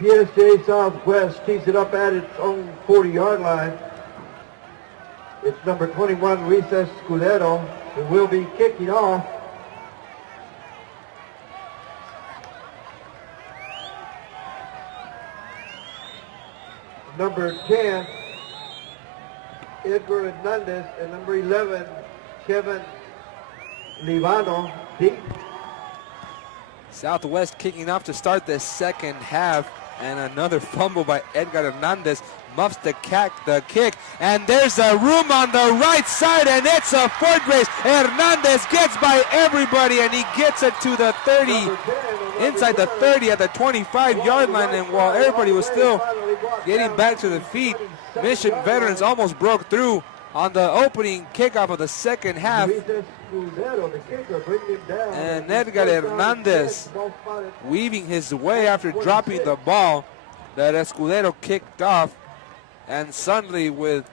PSJA Southwest tees it up at its own 40-yard line. It's number 21, Luis Escudero, who will be kicking off. Number 10, Edgar Hernandez, and number 11, Kevin Livano, deep. Southwest kicking off to start the second half, and another fumble by Edgar Hernandez muffs the kick, and there's a room on the right side, and it's a foot race. Hernandez gets by everybody, and he gets it to the 30, inside the 30 at the 25-yard line, and while everybody was still getting back to the feet, Mission Veterans almost broke through on the opening kickoff of the second half. And Edgar Hernandez weaving his way after dropping the ball that Escudero kicked off. And suddenly, with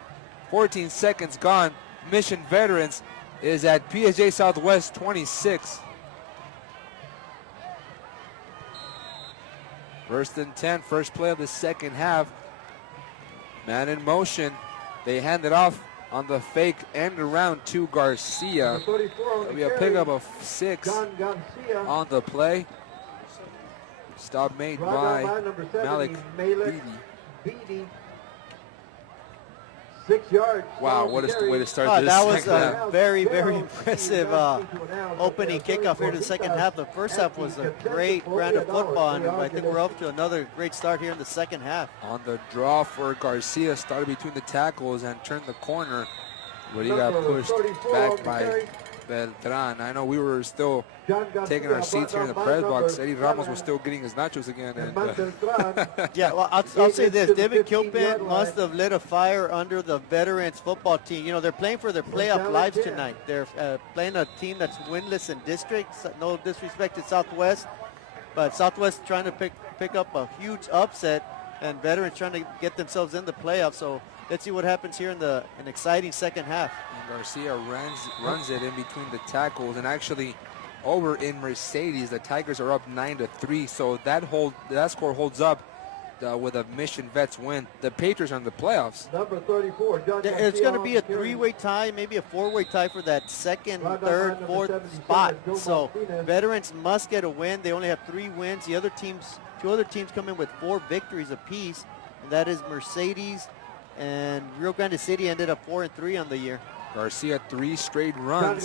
14 seconds gone, Mission Veterans is at PSJA Southwest 26. First and 10, first play of the second half. Man in motion. They hand it off on the fake end around to Garcia. It'll be a pickup of 6 on the play. Stop made by Malik Beatty. 6 yards. Wow, what a way to start this. That was a very, very impressive opening kickoff here to the second half. The first half was a great brand of football, and I think we're up to another great start here in the second half. On the draw for Garcia, started between the tackles and turned the corner, but he got pushed back by Beltran. I know we were still taking our seats here in the press box. Eddie Ramos was still getting his nachos again. And yeah, well, I'll say this. David Kilpin must have lit a fire under the veterans football team. You know, they're playing for their playoff lives tonight. They're playing a team that's winless in district. No disrespect to Southwest, but Southwest trying to pick up a huge upset, and veterans trying to get themselves in the playoffs. So let's see what happens here in an exciting second half. And Garcia runs it in between the tackles, and actually over in Mercedes, the Tigers are up 9-3. So that score holds up with a Mission Vets win. The Patriots are in the playoffs. Number 34, it's going to be a 3-way tie, maybe a 4-way tie for that second, third, fourth spot. So veterans must get a win. They only have 3 wins. The other teams, 2 other teams come in with 4 victories apiece, and that is Mercedes and Rio Grande City ended up 4-3 on the year. Garcia 3 straight runs.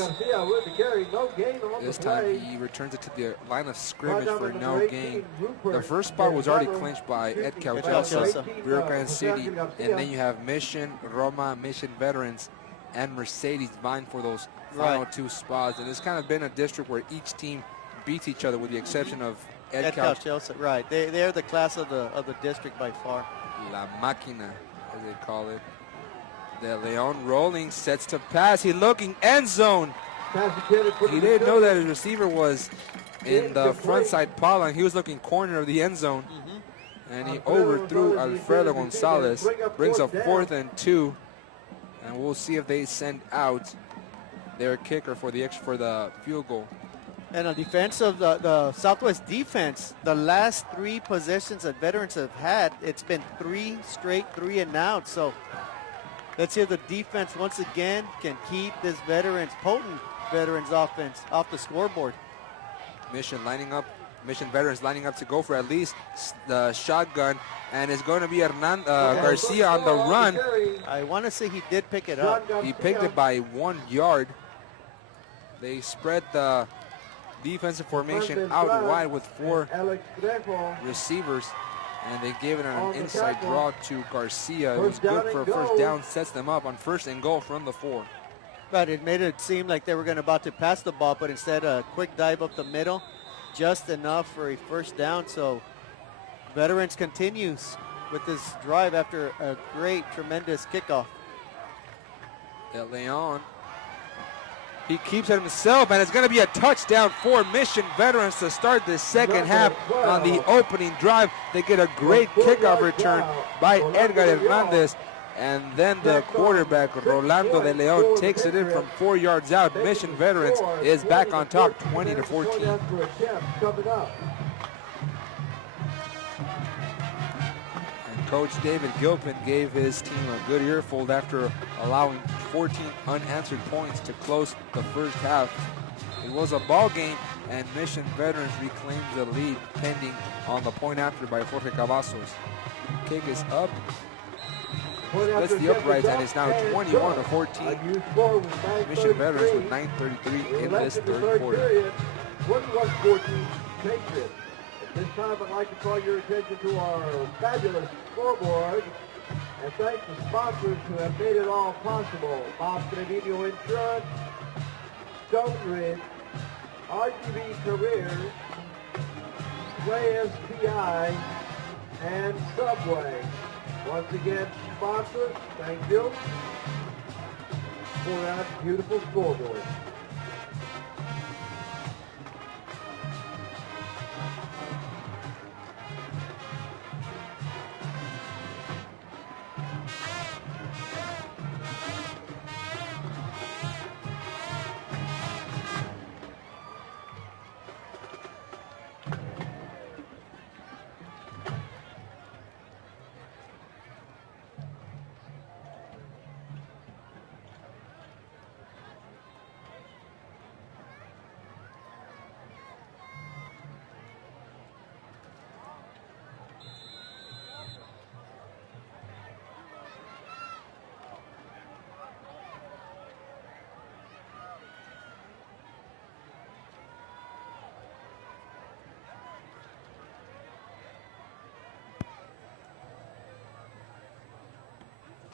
This time he returns it to the line of scrimmage for no gain. The first spot was already clinched by Ed Cauchosa, Rio Grande City, and then you have Mission, Roma, Mission Veterans, and Mercedes vying for those final 2 spots. And it's kind of been a district where each team beats each other with the exception of Ed Cauchosa. Right, they're the class of the district by far. La Máquina, as they call it. De Leon rolling, sets to pass. He looking end zone. He didn't know that his receiver was in the front side pylon. He was looking corner of the end zone. And he overthrew Alfredo Gonzalez. Brings up 4th and 2. And we'll see if they send out their kicker for the field goal. And on defense of the Southwest defense, the last 3 possessions that veterans have had, it's been 3 straight 3 and out. So let's see if the defense once again can keep this potent veterans offense off the scoreboard. Mission Veterans lining up to go for at least the shotgun, and it's going to be Garcia on the run. I want to say he did pick it up. He picked it by 1 yard. They spread the defensive formation out wide with 4 receivers, and they gave it an inside draw to Garcia. It was good for a first down, sets them up on 1st and goal from the 4. But it made it seem like they were about to pass the ball, but instead a quick dive up the middle, just enough for a first down. So veterans continues with this drive after a great, tremendous kickoff. De Leon, he keeps it himself, and it's going to be a touchdown for Mission Veterans to start the second half on the opening drive. They get a great kickoff return by Edgar Hernandez, and then the quarterback, Rolando De Leon, takes it in from 4 yards out. Mission Veterans is back on top, 20-14. Coach David Gilpin gave his team a good earful after allowing 14 unanswered points to close the first half. It was a ball game, and Mission Veterans reclaimed the lead pending on the point after by Jorge Cavazos. Kick is up, splits the uprights, and is now 21-14. Mission Veterans with 9:33 in this third quarter. 21-14 Patriots. At this time, I'd like to call your attention to our fabulous scoreboard and thank the sponsors who have made it all possible. Bob Trevino Insurance, Stone Ridge, RGB Careers, Sway SPI, and Subway. Once again, sponsors, thank you for that beautiful scoreboard.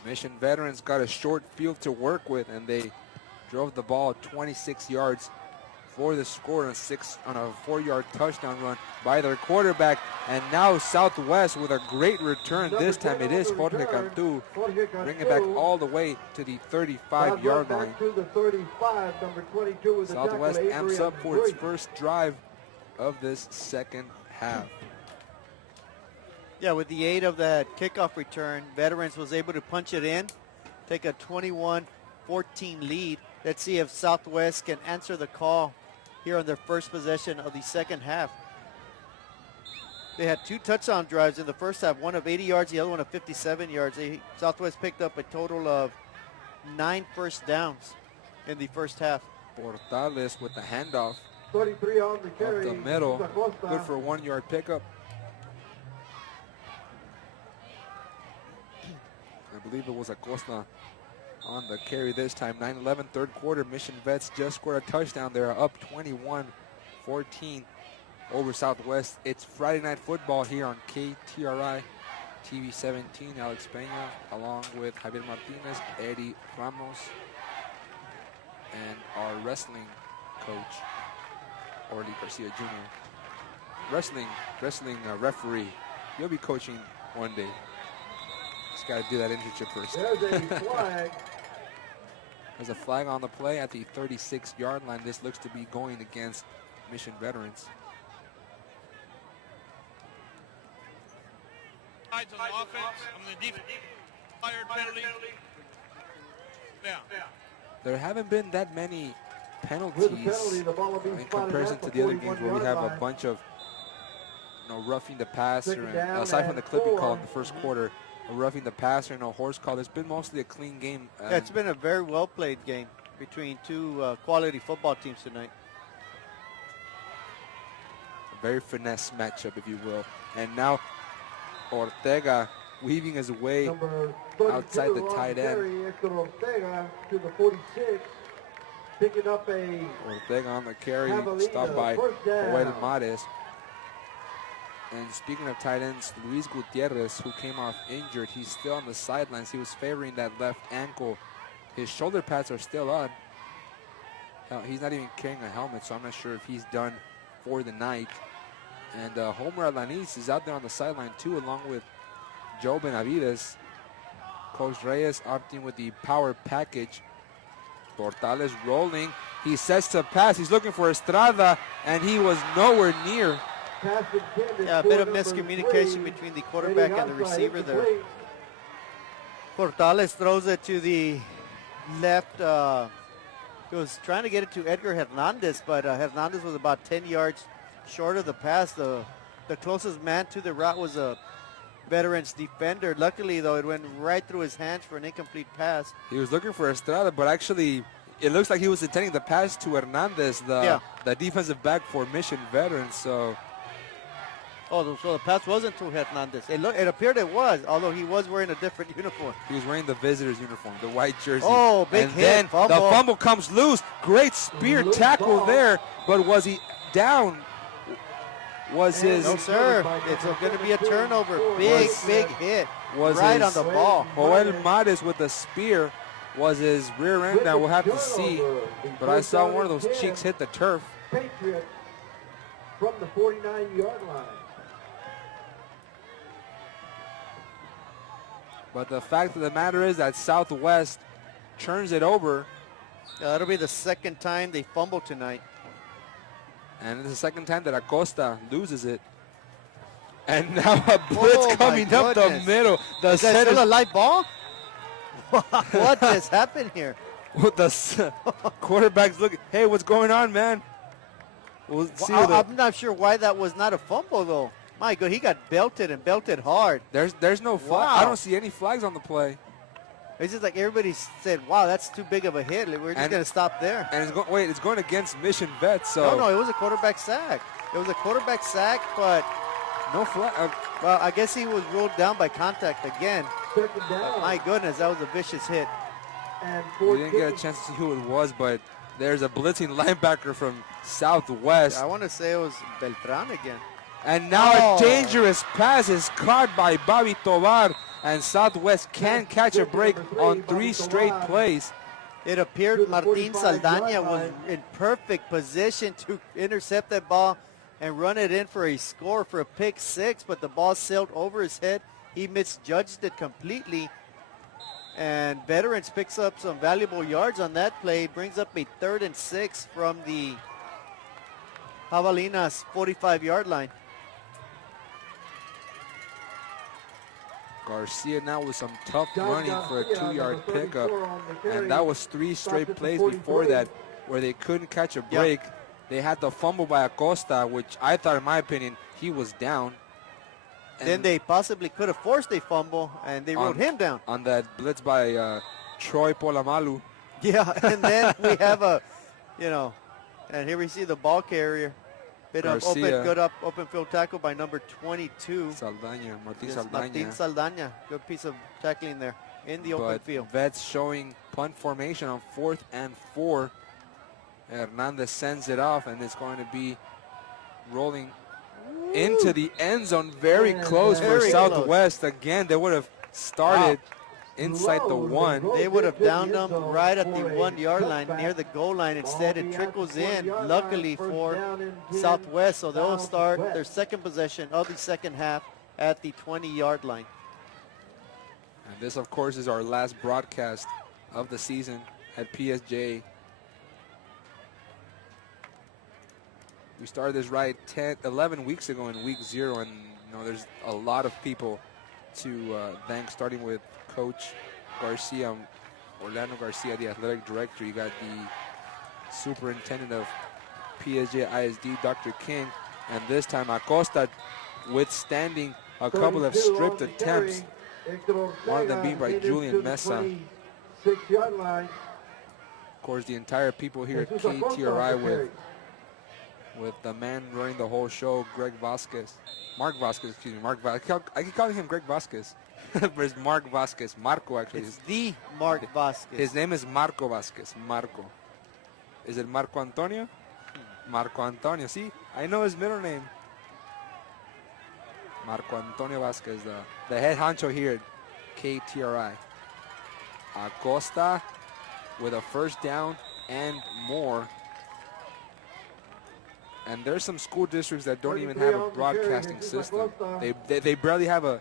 Mission Veterans got a short field to work with, and they drove the ball 26 yards for the score on a 4-yard touchdown run by their quarterback. And now Southwest with a great return. This time it is Jorge Cantu, bringing it back all the way to the 35-yard line. Southwest amps up for its first drive of this second half. Yeah, with the aid of that kickoff return, Veterans was able to punch it in, take a 21-14 lead. Let's see if Southwest can answer the call here on their first possession of the second half. They had 2 touchdown drives in the first half, one of 80 yards, the other one of 57 yards. Southwest picked up a total of 9 first downs in the first half. Portales with the handoff 33 on the carry. up the middle, good for a 1-yard pickup. I believe it was Acosta on the carry this time. 9-11 third quarter. Mission Vets just scored a touchdown. They're up 21-14 over Southwest. It's Friday Night Football here on KTRI TV 17. Alex Peña along with Javier Martinez, Eddie Ramos, and our wrestling coach, Orly Garcia Jr. Wrestling referee. You'll be coaching one day. Got to do that internship first. There's a flag. There's a flag on the play at the 36-yard line. This looks to be going against Mission Veterans. On the offense, on the defense, fired penalty. Yeah. There haven't been that many penalties in comparison to the other games where we have a bunch of roughing the passer, and aside from the clipping call in the first quarter. Roughing the passer, no horse call. It's been mostly a clean game. Yeah, it's been a very well-played game between 2 quality football teams tonight. A very finesse matchup, if you will. And now Ortega weaving his way outside the tight end. Ortega to the 46, picking up a Ortega on the carry, stopped by Joel Mares. And speaking of tight ends, Luis Gutierrez, who came off injured, he's still on the sidelines. He was favoring that left ankle. His shoulder pads are still on. He's not even carrying a helmet, so I'm not sure if he's done for the night. And Homer Alanis is out there on the sideline too, along with Joe Benavides. Coach Reyes opting with the power package. Portales rolling. He sets to pass. He's looking for Estrada, and he was nowhere near. Yeah, a bit of miscommunication between the quarterback and the receiver there. Portales throws it to the left. He was trying to get it to Edgar Hernandez, but Hernandez was about 10 yards short of the pass. The closest man to the route was Veterans defender. Luckily, though, it went right through his hands for an incomplete pass. He was looking for Estrada, but actually it looks like he was intending the pass to Hernandez, the defensive back for Mission Veterans. So the pass wasn't to Hernandez. It appeared it was, although he was wearing a different uniform. he was wearing the visitor's uniform, the white jersey. Oh, big and hit, then fumble. the fumble comes loose. Great spear tackle there, but was he down? Was his... No, sir. It's going to be a turnover. Big hit. Was right on the ball. Joel Mares with the spear was his rear end. Now we'll have to see. But I saw one of those cheeks hit the turf. Patriots from the 49-yard line. But the fact of the matter is that Southwest turns it over. That'll be the second time they fumble tonight. And it's the second time that Acosta loses it. And now a blitz coming up the middle. Is that still a live ball? What just happened here? The quarterback's looking, hey, what's going on, man? We'll see. I'm not sure why that was not a fumble, though. My God, he got belted and belted hard. There's no flag. Wow. I don't see any flags on the play. It's just like everybody said, wow, that's too big of a hit. We're just going to stop there. And it's going against Mission Vets. So No, it was a quarterback sack. It was a quarterback sack, but no flag. well, I guess he was ruled down by contact again. Second down. My goodness, that was a vicious hit. And we didn't get a chance to see who it was, but there's a blitzing linebacker from Southwest. I want to say it was Beltran again. And now a dangerous pass is caught by Bobby Tovar, and Southwest can catch a break on 3 straight plays. It appeared Martin Saldaña was in perfect position to intercept that ball and run it in for a score for a pick 6, but the ball sailed over his head. He misjudged it completely, and Veterans picks up some valuable yards on that play. Brings up a 3rd and 6 from the Javelinas 45-yard line. Garcia now with some tough running for a 2-yard pickup. And that was 3 straight plays before that where they couldn't catch a break. Yep. They had the fumble by Acosta, which I thought, in my opinion, he was down. And then they possibly could have forced a fumble, and they wrote him down. On that blitz by Troy Polamalu. Yeah, and then we have and here we see the ball carrier. Bit of open field tackle by number 22. Martin Saldaña. Good piece of tackling there in the open field. Vets showing punt formation on 4th and 4. Hernandez sends it off, and it's going to be rolling into the end zone. Very close for Southwest. Again, they would have started inside the 1. They would have downed them right at the 1-yard line near the goal line. Instead, it trickles in, luckily for Southwest. So they'll start their second possession of the second half at the 20-yard line. And this, of course, is our last broadcast of the season at PSJA. We started this ride 11 weeks ago in week 0, and there's a lot of people to thank, starting with Coach Garcia, Orlando Garcia, the athletic director. You got the superintendent of PSJ ISD, Dr. King, and this time Acosta withstanding a couple of stripped attempts, one of them being by Julian Mesa. Of course, the entire people here at KTRI with the man running the whole show, Mark Vasquez, I keep calling him Greg Vasquez. But it's Mark Vasquez. Marco, actually. It's the Mark Vasquez. His name is Marco Vasquez. Marco. Is it Marco Antonio? Marco Antonio. See, I know his middle name. Marco Antonio Vasquez, the head honcho here at KTRI. Acosta with a first down and more. And there's some school districts that don't even have a broadcasting system. They barely have a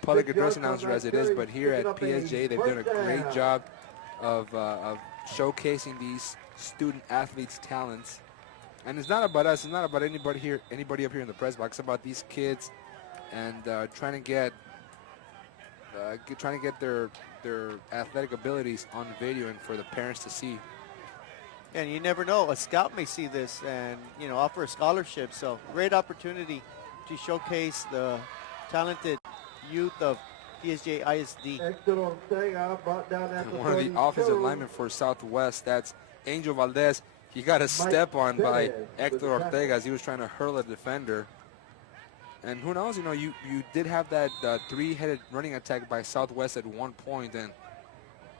public address announcer as it is, but here at PSJ, they've done a great job of showcasing these student athletes' talents. And it's not about us. It's not about anybody up here in the press box. It's about these kids and trying to get their athletic abilities on video and for the parents to see. And you never know, a scout may see this and offer a scholarship. So great opportunity to showcase the talented youth of PSJA ISD. Hector Ortega brought down at And the one of the 32. offensive linemen for Southwest, that's Angel Valdez. He got a step on by Hector Ortega as he was trying to hurl a defender. And who knows, you know, you did have that three-headed running attack by Southwest at one point, and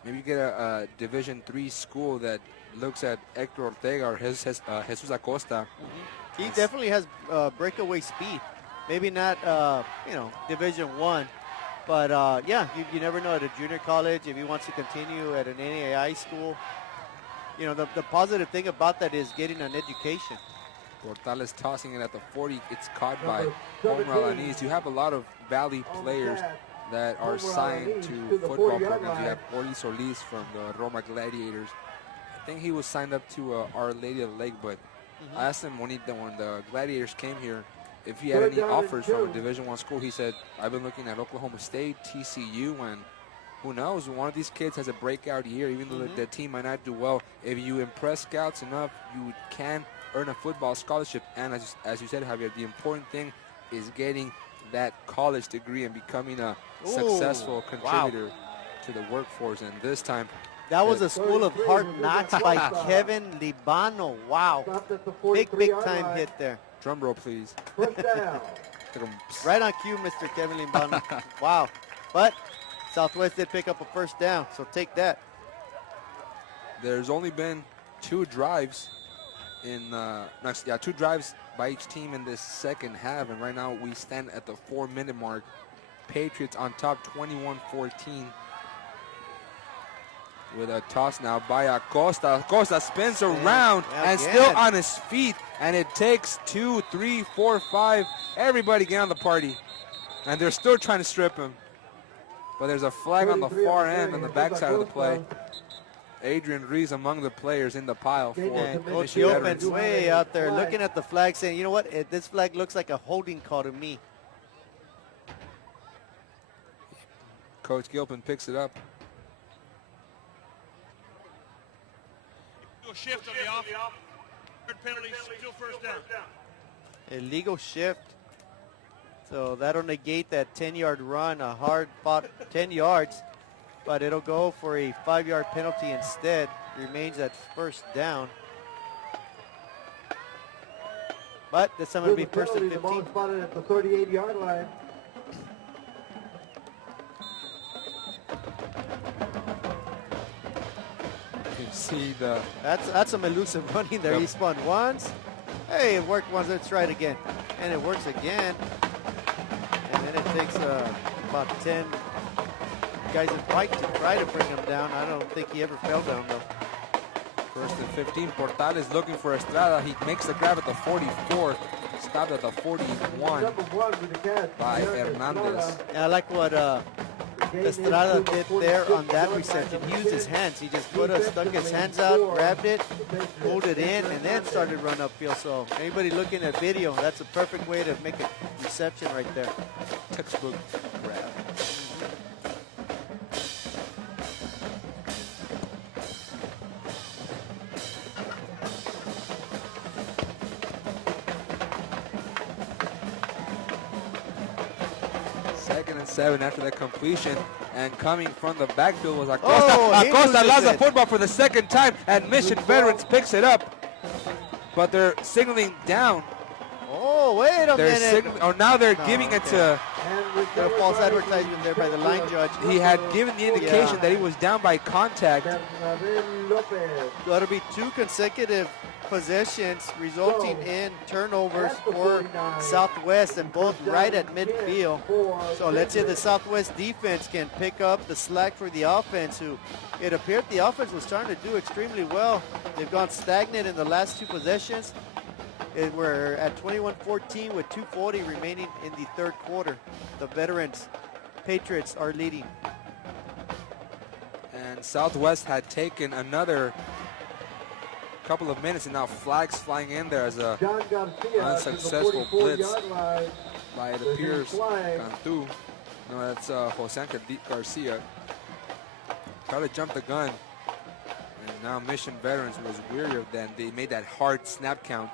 maybe you get a Division III school that looks at Hector Ortega or Jesus Acosta. He definitely has breakaway speed. Maybe not, you know, Division I, but yeah, you never know at a junior college if he wants to continue at an NAI school. You know, the positive thing about that is getting an education. Portales tossing it at the 40. It's caught by Homer Alanis. You have a lot of Valley players that are signed to football programs. You have Orly Solis from the Roma Gladiators. I think he was signed up to Our Lady of the Lake, but I asked him when the Gladiators came here if he had any offers from a Division I school. He said, I've been looking at Oklahoma State, TCU, and who knows, one of these kids has a breakout year, even though the team might not do well. If you impress scouts enough, you can earn a football scholarship. And as you said, Javier, the important thing is getting that college degree and becoming a successful contributor to the workforce. And this time, that was a school of hard knocks by Kevin Libano. Wow. Big time hit there. Drum roll, please. Right on cue, Mr. Kevin Libano. Wow. But Southwest did pick up a first down, so take that. There's only been two drives two drives by each team in this second half, and right now we stand at the 4-minute mark. Patriots on top, 21-14. With a toss now by Acosta. Acosta spins around and still on his feet, and it takes 2, 3, 4, 5. Everybody get on the party, and they're still trying to strip him. But there's a flag on the far end on the backside of the play. Adrian Rees among the players in the pile for Coach Gilpin's way out there looking at the flag saying, you know what, this flag looks like a holding call to me. Coach Gilpin picks it up. Shift on the off. Third penalty, still first down. Illegal shift. So that'll negate that 10-yard run, a hard fought 10 yards, but it'll go for a 5-yard penalty instead. Remains at first down. But this time it'll be first and 15. The ball spotted at the 38-yard line. You see the... That's some elusive running there. He spun once. Hey, it worked once. Let's try it again. And it works again. And then it takes about 10 guys in fight to try to bring him down. I don't think he ever fell down, though. First and 15. Portales looking for Estrada. He makes the grab at the 44. Stopped at the 41 by Hernandez. Yeah, I like what Estrada did there on that reception. He used his hands. He just stuck his hands out, grabbed it, pulled it in, and then started run upfield. So anybody looking at video, that's a perfect way to make a reception right there. Textbook grab. Second and 7 after that completion, and coming from the backfield was Acosta. Acosta lost the football for the second time, and Mission Veterans picks it up, but they're signaling down. Oh, wait a minute. Now they're giving it to... A false advertisement there by the line judge. He had given the indication that he was down by contact. That'll be 2 consecutive possessions resulting in turnovers for Southwest, and both right at midfield. So let's see if the Southwest defense can pick up the slack for the offense, who it appeared the offense was starting to do extremely well. They've gone stagnant in the last 2 possessions. We're at 21-14 with 2:40 remaining in the third quarter. The veterans, Patriots, are leading. And Southwest had taken another couple of minutes, and now flags flying in there as a unsuccessful blitz by, it appears, Cantu. No, that's Jose Angel Garcia. Tried to jump the gun, and now Mission Veterans was weary of that. They made that hard snap count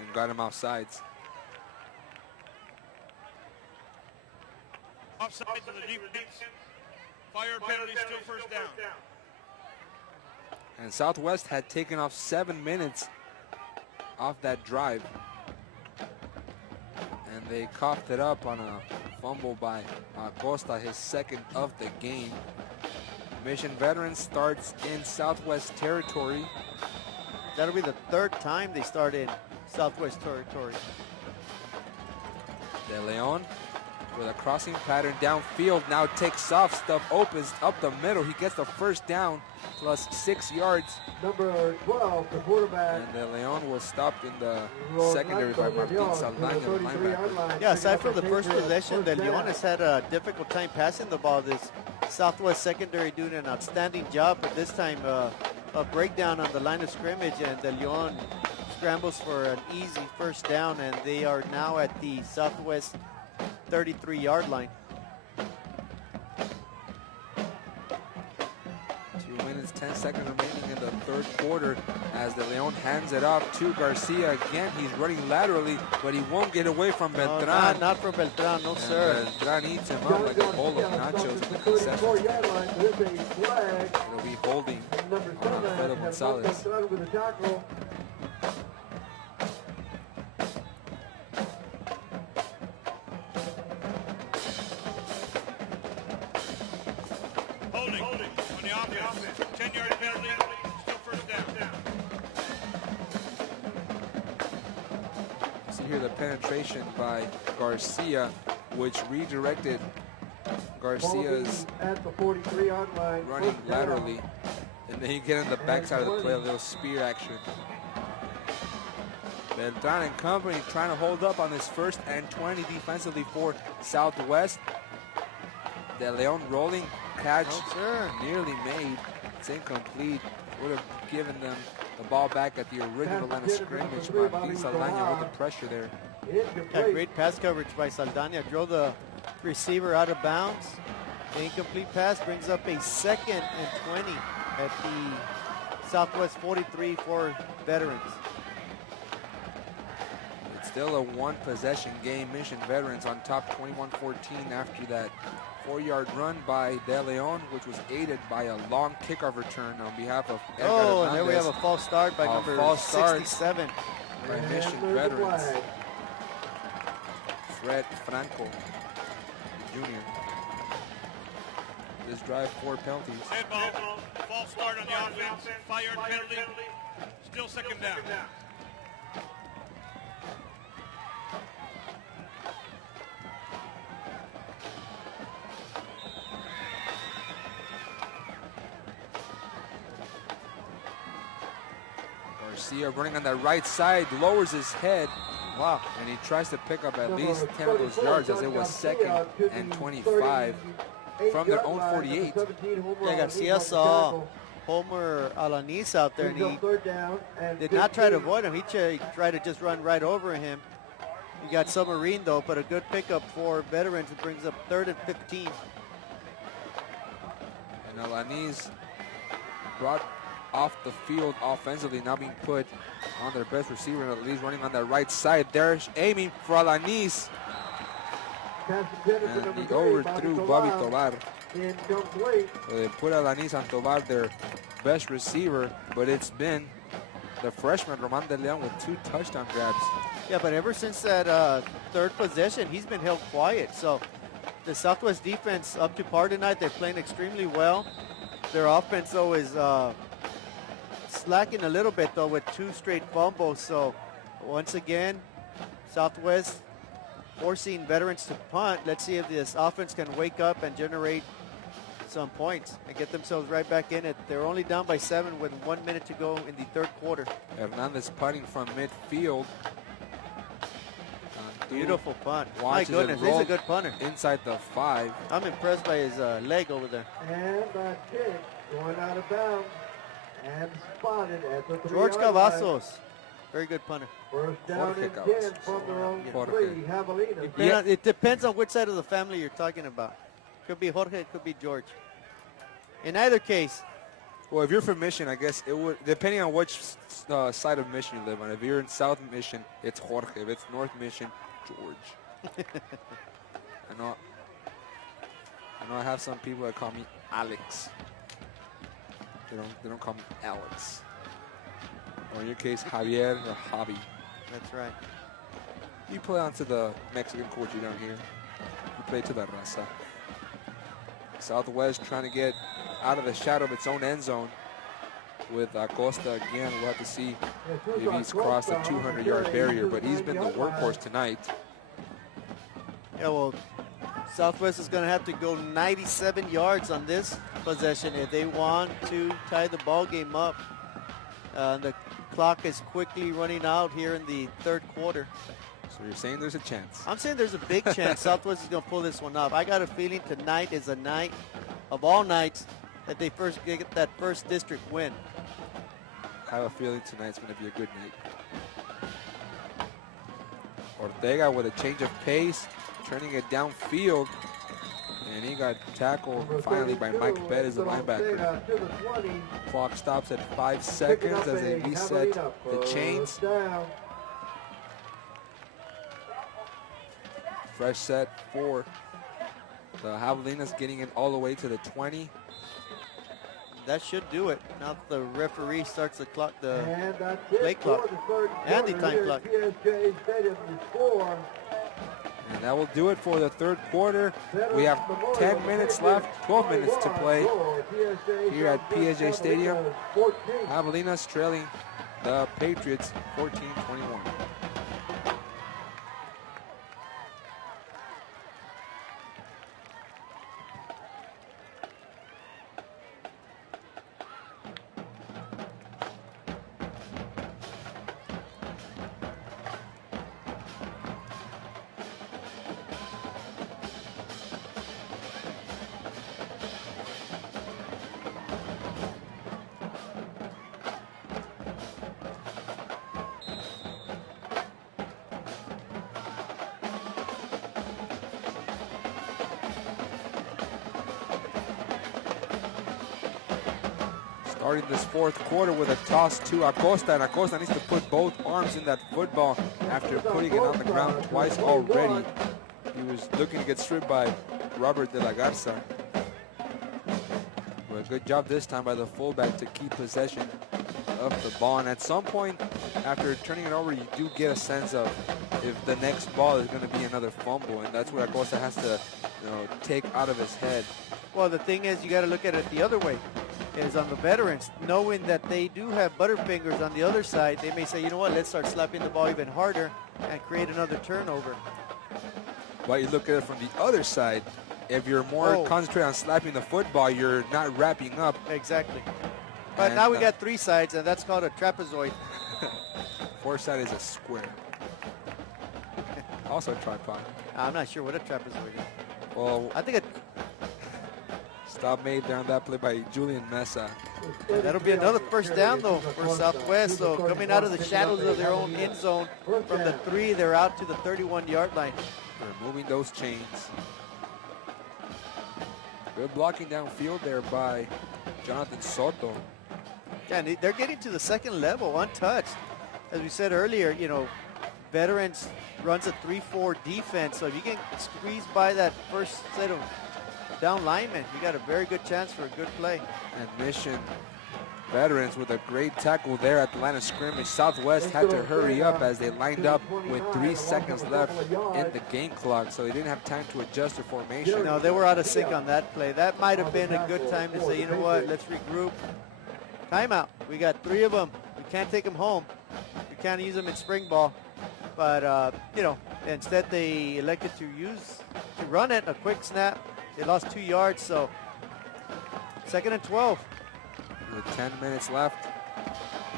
and got him offsides. Offside to the defense. Fire penalty, still first down. And Southwest had taken off 7 minutes off that drive. And they coughed it up on a fumble by Acosta, his second of the game. Mission Veterans starts in Southwest territory. That'll be the third time they start in Southwest territory. De Leon with a crossing pattern downfield, now takes off, stuff opens up the middle. He gets the first down plus 6 yards. Number 12, the quarterback. And De Leon was stopped in the secondary by Martin Saldaña, the linebacker. Yeah, aside from the first possession, De Leon has had a difficult time passing the ball. This Southwest secondary doing an outstanding job, but this time a breakdown on the line of scrimmage, and De Leon scrambles for an easy first down, and they are now at the Southwest 33-yard line. 2 minutes, 10 seconds remaining in the third quarter as De Leon hands it off to Garcia. Again, he's running laterally, but he won't get away from Beltran. No, not from Beltran, no, sir. Beltran eats him up like a bowl of nachos with the concessions. It'll be holding on Alfredo Gonzalez. Holding on the offense. 10-yard penalty, still first down. See here the penetration by Garcia, which redirected Garcia's at the 43-yard line, running laterally. And then you get on the backside of the play, a little spear action. Beltran and company trying to hold up on this 1st and 20 defensively for Southwest. De Leon rolling catch, nearly made. It's incomplete. Would have given them the ball back at the original line of scrimmage. Martin Saldaña with the pressure there. Yeah, great pass coverage by Saldaña. Drove the receiver out of bounds. The incomplete pass brings up a 2nd and 20 at the Southwest 43 for Veterans. It's still a 1-possession game. Mission Veterans on top 21-14 after that 4-yard run by De Leon, which was aided by a long kickoff return on behalf of Edgar Oh, and there we Hernandez. have a false start by number 67. By Mission Veterans. Fred Franco, Jr. This drive, 4 penalties. Dead ball, false start on the offense, 5-yard penalty, still second down. Garcia running on the right side, lowers his head. Wow. And he tries to pick up at least 10 of those yards as it was 2nd and 25 from their own 48. Yeah, Garcia saw Homer Alanis out there, and he did not try to avoid him. He tried to just run right over him. He got submarine though, but a good pickup for Veterans. It brings up 3rd and 15. And Alanis brought off the field offensively, now being put on their best receiver, and Alanis running on the right side. They're aiming for Alanis. And he overthrew Bobby Tobar. So they put Alanis on Tobar, their best receiver, but it's been the freshman Roman De Leon with 2 touchdown grabs. Yeah, but ever since that 3rd possession, he's been held quiet. So the Southwest defense up to par tonight. They're playing extremely well. Their offense, though, is slacking a little bit, though, with 2 straight fumbles. So once again, Southwest forcing Veterans to punt. Let's see if this offense can wake up and generate some points and get themselves right back in it. They're only down by 7 with 1 minute to go in the 3rd quarter. Hernandez punting from midfield. Beautiful punt. My Watches it goodness, he's a roll good punter. Inside the 5. I'm impressed by his leg over there. And that kick going out of bounds and spotted at the 3-yard George line. Cavazos, very good punter. First down Jorge and 10 Cavazos. from their own Jorge. 3. Javelinas. Yeah. It depends on which side of the family you're talking about. Could be Jorge, it could be George. In either case, Well, if you're from Mission, I guess it would, depending on which side of Mission you live on. If you're in South Mission, it's Jorge. If it's North Mission, George. I know I know I have some people that call me Alex. They don't call me Alex. Or in your case, Javier or Javi. That's right. You play onto the Mexican culture down here. You play to the raza. Southwest trying to get out of the shadow of its own end zone with Acosta again. We'll have to see if he's crossed the 200-yard barrier, but he's been the workhorse tonight. Yeah, well, Southwest is going to have to go 97 yards on this possession if they want to tie the ball game up. The clock is quickly running out here in the third quarter. So you're saying there's a chance? I'm saying there's a big chance Southwest is going to pull this one off. I got a feeling tonight is a night of all nights that they first get that first district win. I have a feeling tonight's going to be a good night. Ortega with a change of pace, turning it downfield. And he got tackled finally by Mike Bettis, the linebacker. Clock stops at 5 seconds as they reset the chains. Fresh set for the Javelinas, getting it all the way to the 20. That should do it. Now the referee starts the clock, the play clock, and the time clock. PSJA Stadium score. And that will do it for the third quarter. We have 10 minutes left, 12 minutes to play here at PSJA Stadium. Javelinas trailing the Patriots 14-21. Starting this fourth quarter with a toss to Acosta, and Acosta needs to put both arms in that football after putting it on the ground twice already. He was looking to get stripped by Robert de la Garza. Well, a good job this time by the fullback to keep possession of the ball. And at some point, after turning it over, you do get a sense of if the next ball is going to be another fumble, and that's what Acosta has to, take out of his head. Well, the thing is, you got to look at it the other way. Is on the veterans, knowing that they do have butterfingers on the other side, they may say, you know what, let's start slapping the ball even harder and create another turnover. But you look at it from the other side, if you're more concentrated on slapping the football, you're not wrapping up. Exactly. But And, now we got three sides, and that's called a trapezoid. Fourth side is a square. Also a tripod. I'm not sure what a trapezoid is. Well, I think stop made there on that play by Julian Mesa. that'll be another first down, though, for Southwest. So coming out of the shadows of their own end zone from the 3, they're out to the 31-yard line. Removing those chains. Good blocking downfield there by Jonathan Soto. Yeah, and they're getting to the second level untouched. As we said earlier, veterans runs a 3-4 defense. So if you can squeeze by that first set of down linemen, you got a very good chance for a good play. And Mission veterans with a great tackle there at the line of scrimmage. Southwest had to hurry up as they lined up with 3 seconds left in the game clock, so they didn't have time to adjust their formation. No, they were out of sync on that play. That might have been a good time to say, you know what, let's regroup. Timeout. We got 3 of them. We can't take them home. We can't use them in spring ball. But, instead they elected to run it, a quick snap. They lost 2 yards, so 2nd and 12. With 10 minutes left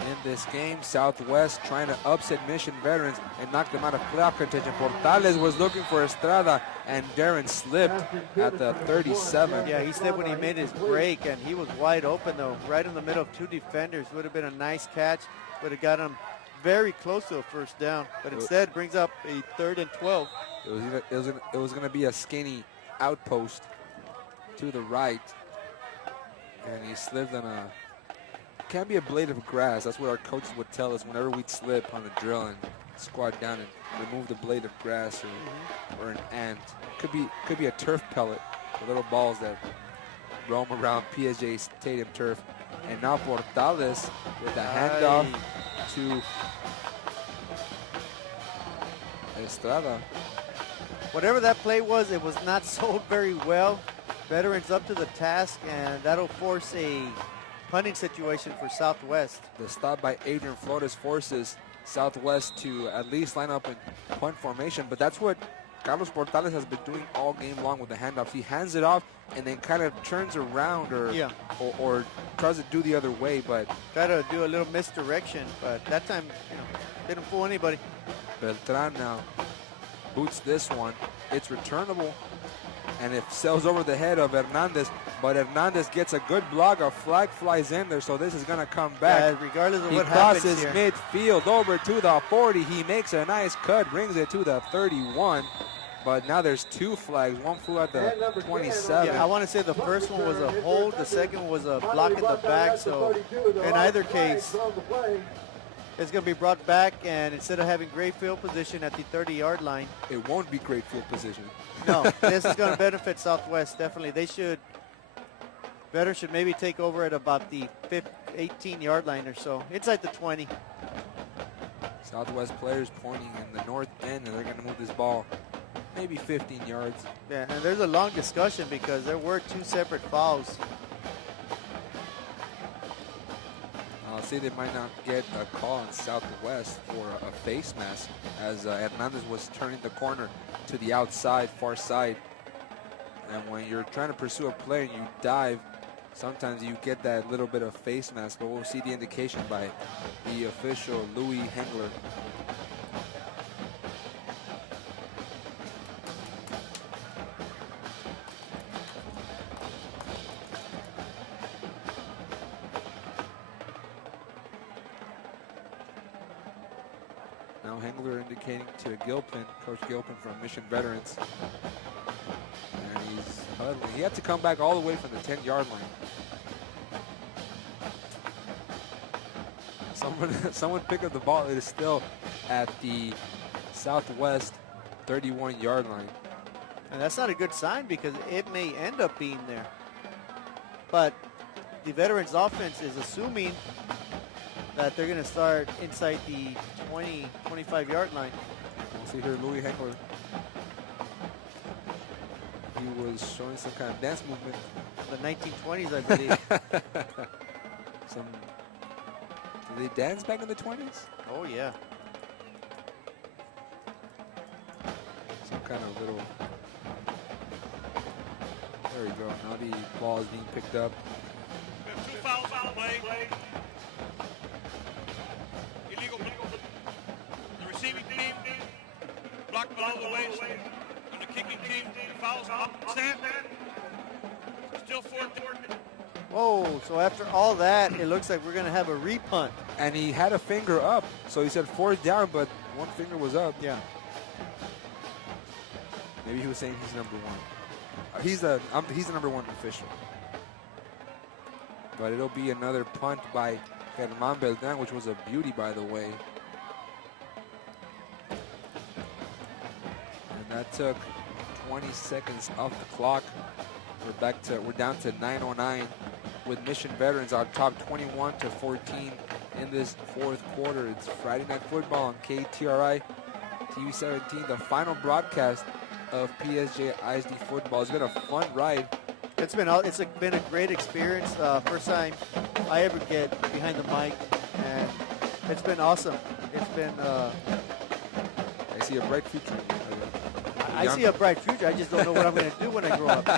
in this game, Southwest trying to upset Mission veterans and knock them out of playoff contention. Portales was looking for Estrada, and Darren slipped at the 37. Yeah, he slipped when he made his break, and he was wide open, though, right in the middle of 2 defenders. Would have been a nice catch, would have got him very close to a first down, but instead brings up a 3rd and 12. It was going to be a skinny outpost to the right, and he slipped on can't be a blade of grass. That's what our coaches would tell us whenever we'd slip on a drill and squat down and remove the blade of grass or an ant. Could be a turf pellet. the little balls that roam around PSJA Stadium turf. And now Portales with a handoff to Estrada. Whatever that play was, it was not sold very well. Veterans up to the task, and that'll force a punting situation for Southwest. The stop by Adrian Flores forces Southwest to at least line up in punt formation, but that's what Carlos Portales has been doing all game long with the handoffs. He hands it off and then kind of turns around or tries to do the other way, but try to do a little misdirection, but that time, didn't fool anybody. Beltran now boots this one. It's returnable, and it sails over the head of Hernandez, but Hernandez gets a good block. A flag flies in there, so this is going to come back. Yeah, regardless of what he happens crosses here. midfield over to the 40. He makes a nice cut, brings it to the 31. But now there's two flags. One flew at the 27. Yeah, I want to say the first one was a hold, the second one was a block in the back. So in either case, it's going to be brought back, and instead of having great field position at the 30-yard line, it won't be great field position. No, this is going to benefit Southwest, definitely. Veterans should maybe take over at about the 18-yard line or so, inside the 20. Southwest players pointing in the north end, and they're going to move this ball maybe 15 yards. Yeah, and there's a long discussion because there were two separate fouls. See, they might not get a call on Southwest for a face mask as Hernandez was turning the corner to the outside, far side. And when you're trying to pursue a player and you dive, sometimes you get that little bit of face mask, but we'll see the indication by the official, Louis Hengler. Now Hengler indicating to Gilpin, Coach Gilpin from Mission Veterans. And he's huddling. He had to come back all the way from the 10-yard line. Someone pick up the ball. It is still at the Southwest 31-yard line. And that's not a good sign because it may end up being there. But the Veterans offense is assuming that they're going to start inside the 20, 25-yard line. We'll see here Louis Hengler. He was showing some kind of dance movement. The 1920s, I believe. Did they dance back in the 20s? Oh, yeah. Some kind of little... There we go. Now the ball is being picked up. We have two fouls on the play. Illegal. The receiving team blocked below the waist, and the kicking team fouls up stand. Still 4. Whoa, so after all that, it looks like we're going to have a repunt. And he had a finger up, so he said 4th down, but one finger was up. Yeah. Maybe he was saying he's number one. He's the number one official. But it'll be another punt by Germán Beltrán, which was a beauty, by the way. And that took 20 seconds off the clock. We're down to 9:09 with Mission Veterans on top 21-14 in this fourth quarter. It's Friday Night Football on KTRI TV 17, the final broadcast of PSJA ISD football. It's been a fun ride. It's been a great experience. First time I ever get behind the mic, and it's been awesome. It's been. I see a bright future. I see a bright future. I just don't know what I'm going to do when I grow up.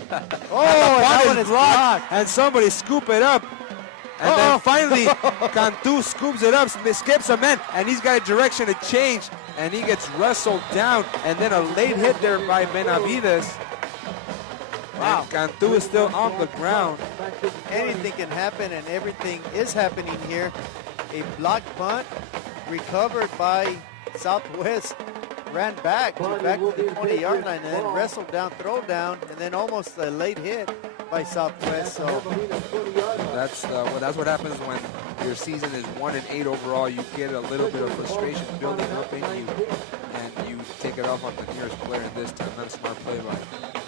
Oh, that one is blocked, and somebody scoop it up. And then finally, Cantu scoops it up, skips a man, and he's got a direction to change, and he gets wrestled down, and then a late hit there by Benavides. Wow. And Cantu is still on the ground. Anything can happen, and everything is happening here. A blocked punt, recovered by Southwest, ran back to the 20-yard line, and then wrestled down, throw down, and then almost a late hit by Southwest. So that's what happens when your season is 1-8 overall. You get a little bit of frustration building up in you, and you take it off on the nearest player. And this time, not a smart play by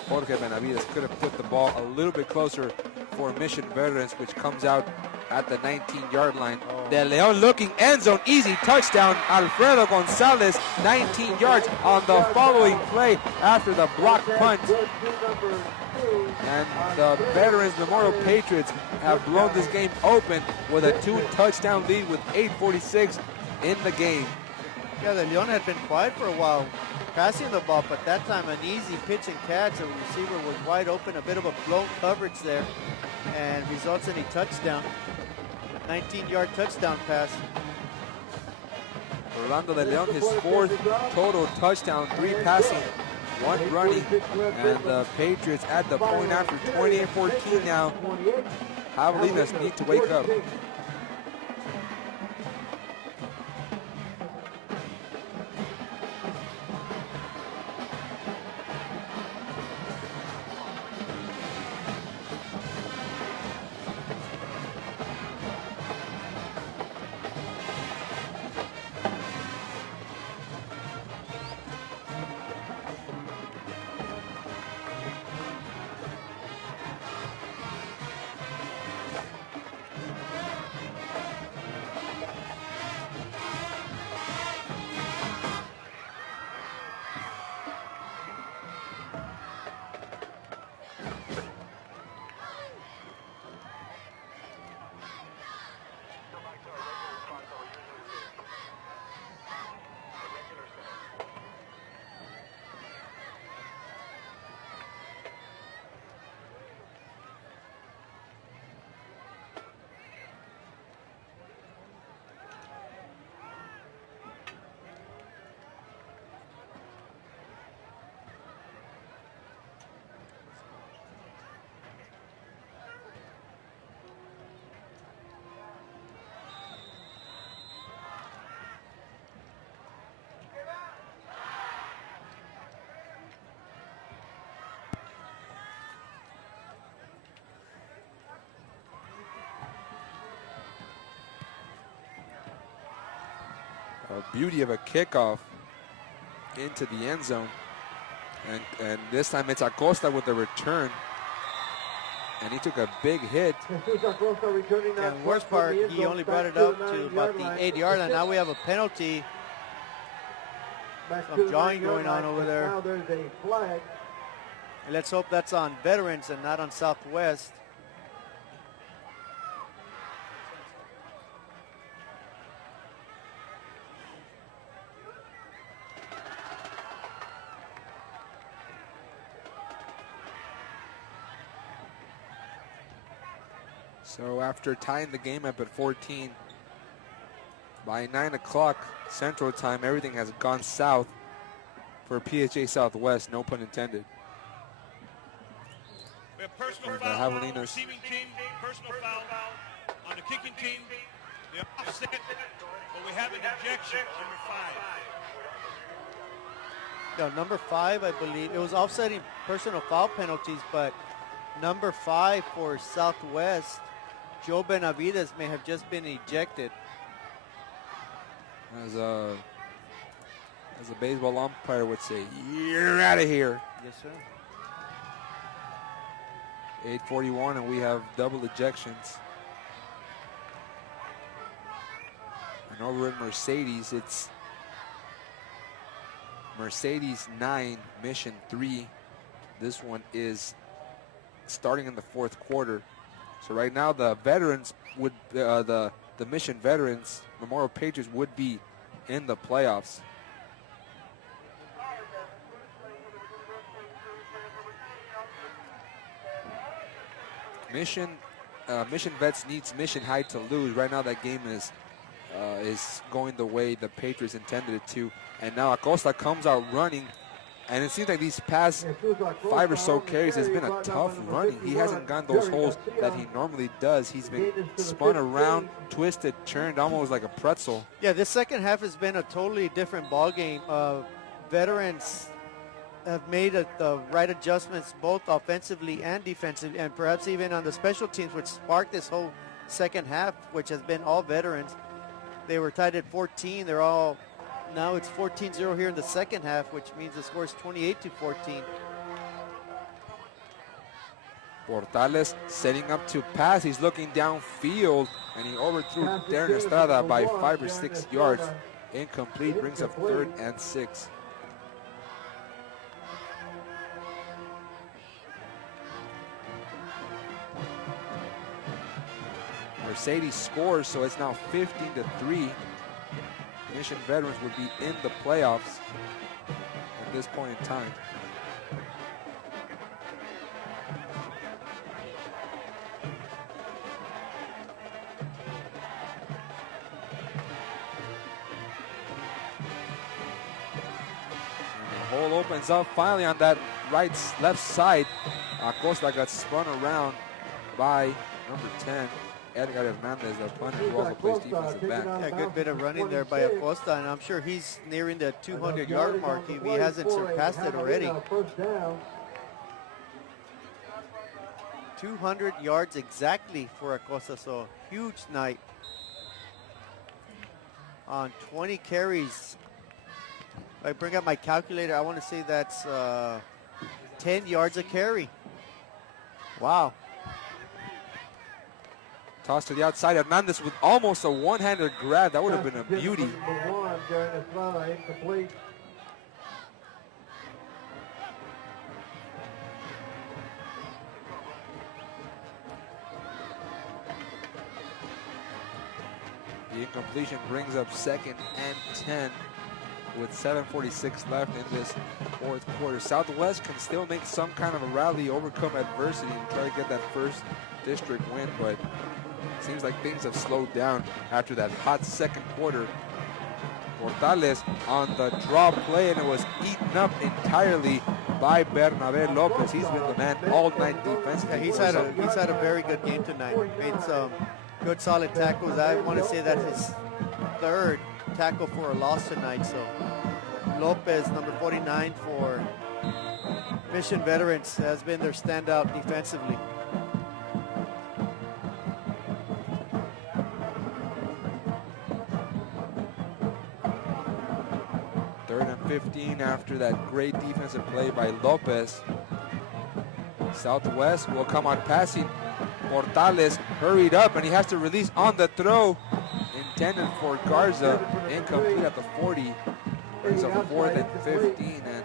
Jorge Benavides could have put the ball a little bit closer for Mission Veterans, which comes out at the 19-yard line. De Leon looking end zone, easy touchdown. Alfredo Gonzalez, 19 yards on the following play after the block punt. And the Veterans Memorial Patriots have blown this game open with a 2-touchdown lead with 8:46 in the game. Yeah, the Leon had been quiet for a while, passing the ball, but that time an easy pitch and catch. The receiver was wide open, a bit of a blown coverage there, and results in a touchdown. 19-yard touchdown pass. Orlando De Leon, his 4th total touchdown, 3 passing, 1 running, and the Patriots at the point after 28-14 now. Javelinas need to wake up. A beauty of a kickoff into the end zone. And this time it's Acosta with the return. And he took a big hit. And worst part, he only brought it up to about the 8-yard line. Now we have a penalty. Some jawing going on over there. Now there's a flag. And let's hope that's on Veterans and not on Southwest. So after tying the game up at 14, by 9 o'clock Central Time, everything has gone south for PSJA Southwest, no pun intended. We have personal And the foul on the Javelinas. receiving team, personal foul on the kicking team. The offset, but we have an ejection, number 5. No, number 5, I believe. It was offsetting personal foul penalties, but number 5 for Southwest, Joe Benavides, may have just been ejected. As a baseball umpire would say, you're out of here. Yes, sir. 8:41, and we have double ejections. And over at Mercedes, it's Mercedes 9, Mission 3. This one is starting in the 4th quarter. So right now the veterans would, the Mission Veterans, Memorial Patriots would be in the playoffs. Mission Vets needs Mission High to lose. Right now that game is going the way the Patriots intended it to. And now Acosta comes out running. And it seems like these past 5 or so carries has been a tough running. He hasn't gotten those holes that he normally does. He's been spun around, twisted, turned almost like a pretzel. Yeah, this second half has been a totally different ball game. Veterans have made the right adjustments both offensively and defensively, and perhaps even on the special teams, which sparked this whole second half, which has been all veterans. They were tied at 14. They're all, now it's 14-0 here in the second half, which means the score is 28-14. Portales setting up to pass. He's looking downfield, and he overthrew Darren Estrada by 5 or 6 yards. Incomplete, brings up 3rd and 6. Mercedes scores, so it's now 15-3. Mission Veterans would be in the playoffs at this point in time. And the hole opens up finally on that left side. Acosta got spun around by number 10. Edgar Hernandez, the punter, who also plays defensive back. Yeah, a good bit of running there by Acosta, and I'm sure he's nearing the 200-yard mark if he hasn't surpassed it already. 200 yards exactly for Acosta, so huge night. On 20 carries. If I bring up my calculator, I want to say that's 10 yards a carry. Wow. Toss to the outside. Hernandez with almost a one-handed grab. That would have been a beauty. The incompletion brings up 2nd and 10 with 7:46 left in this 4th quarter. Southwest can still make some kind of a rally, overcome adversity, and try to get that 1st district win, but seems like things have slowed down after that hot 2nd quarter. Portales on the draw play, and it was eaten up entirely by Bernabé Lopez. He's been the man all night defensively. Yeah, he's had a very good game tonight. Made some good solid tackles. I want to say that's his 3rd tackle for a loss tonight. So Lopez, number 49 for Mission Veterans, has been their standout defensively. Third and 15 after that great defensive play by Lopez. Southwest will come out passing. Portales hurried up, and he has to release on the throw intended for Garza. Incomplete at the 40. Brings up 4th and 15, and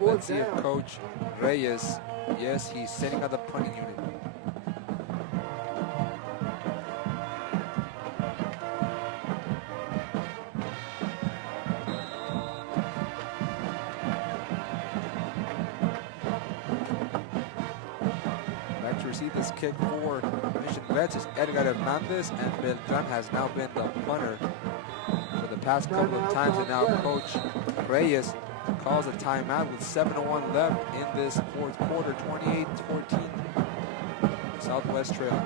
let's see if Coach Reyes, yes, he's setting up the punting unit. Back to receive this kick for Mission Vets is Edgar Hernandez, and Beltran has now been the punter for the past couple of times, and now Coach Reyes calls a timeout with 7:01 left in this 4th quarter, 28-14. Southwest trailing.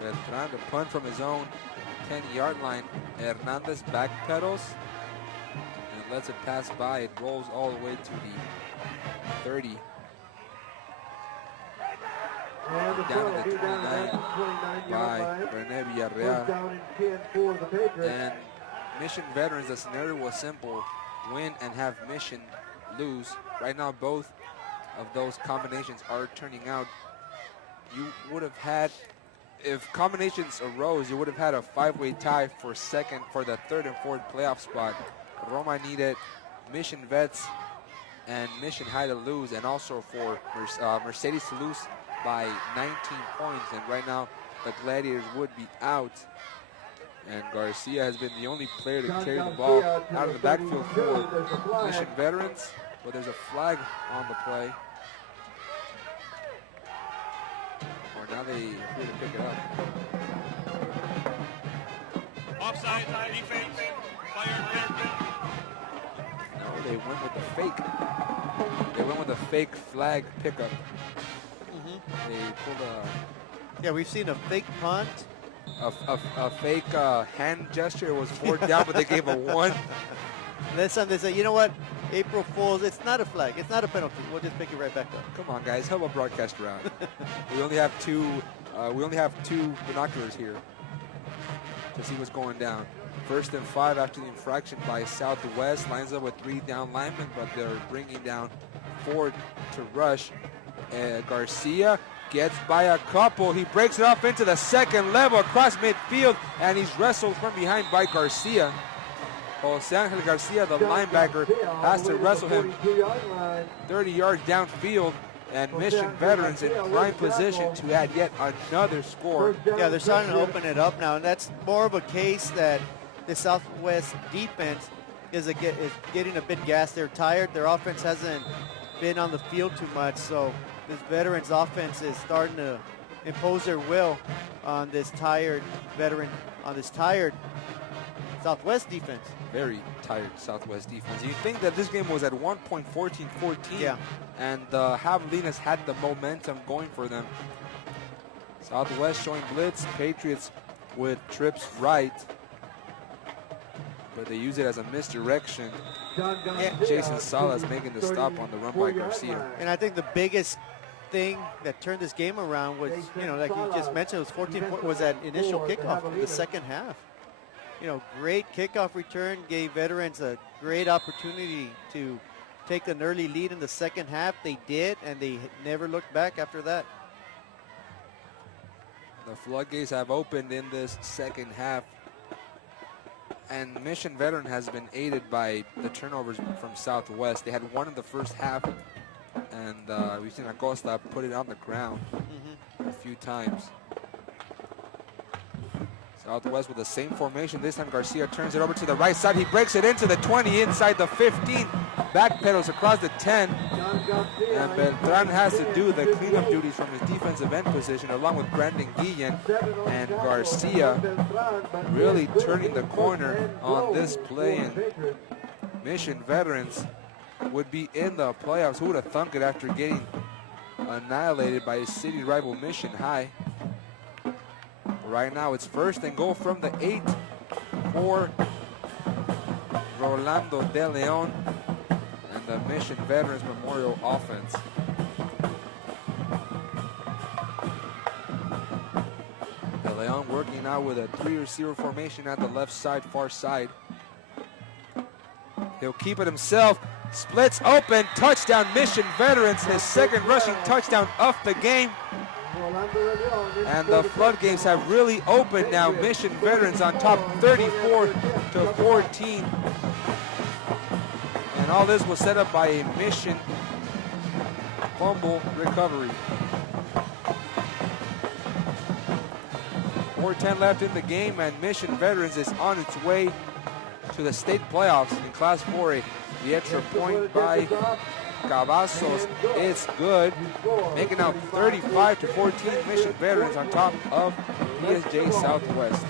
Beltran to punt from his own 10-yard line. Hernandez backpedals and lets it pass by. It rolls all the way to the 30. Down at the 29 by Rene Villarreal. And Mission Veterans, the scenario was simple. Win and have Mission lose. Right now, both of those combinations are turning out. You would have had, if combinations arose, you would have had a 5-way tie for the 3rd and 4th playoff spot. Roma needed Mission Vets and Mission High to lose, and also for Mercedes to lose by 19 points. And right now, the Gladiators would be out. And Garcia has been the only player to carry the ball out of the backfield for Mission Veterans. But there's a flag on the play. Or now they appear to pick it up. Offside, defense, fire. No, they went with the fake. They went with a fake flag pickup. They pulled a... Yeah, we've seen a fake punt. A fake hand gesture. It was 4th down, but they gave a 1. This time they say, you know what? April Fools, it's not a flag. It's not a penalty. We'll just pick it right back up. Come on, guys. Help a broadcast around. We only have two binoculars here to see what's going down. 1st and 5 after the infraction by Southwest. Lines up with 3 down linemen, but they're bringing down 4 to rush. Garcia gets by a couple. He breaks it up into the second level across midfield, and he's wrestled from behind by Garcia. Jose Angel Garcia, the linebacker, has to wrestle him 30 yards downfield, and Mission Veterans in prime position to add yet another score. Yeah, they're starting to open it up now, and that's more of a case that the Southwest defense is getting a bit gassed. They're tired. Their offense hasn't been on the field too much, so this Veterans offense is starting to impose their will on this tired Southwest defense. Very tired Southwest defense. You think that this game was at one point 14-14, yeah, and the Javelinas had the momentum going for them. Southwest showing blitz, Patriots with trips right, but they use it as a misdirection. Jason Salas making the stop on the run by Garcia. And I think the biggest thing that turned this game around was, you know, like you just mentioned, it was that initial kickoff of the second half. You know, great kickoff return, gave Veterans a great opportunity to take an early lead in the second half. They did, and they never looked back after that. The floodgates have opened in this second half, and Mission Veteran has been aided by the turnovers from Southwest. They had one in the first half, and we've seen Acosta put it on the ground a few times. Southwest with the same formation. This time Garcia turns it over to the right side. He breaks it into the 20, inside the 15. Backpedals across the 10. And Beltran has to do the cleanup duties from his defensive end position along with Brandon Guillen. And Garcia really turning the corner on this play. And Mission Veterans would be in the playoffs. Who would have thunk it after getting annihilated by his city rival Mission High? Right now it's 1st and goal from the 8 for Rolando De Leon and the Mission Veterans Memorial offense. De Leon working now with a 3 receiver formation at the left side, far side. He'll keep it himself. Splits open, touchdown Mission Veterans, his 2nd rushing touchdown of the game. And the floodgates have really opened now. Mission Veterans on top 34-14. And all this was set up by a Mission fumble recovery. 4:10 left in the game, and Mission Veterans is on its way to the state playoffs in Class 4A. The extra point by Cavazos is good, making out 35-14. Mission Veterans on top of PSJA Southwest.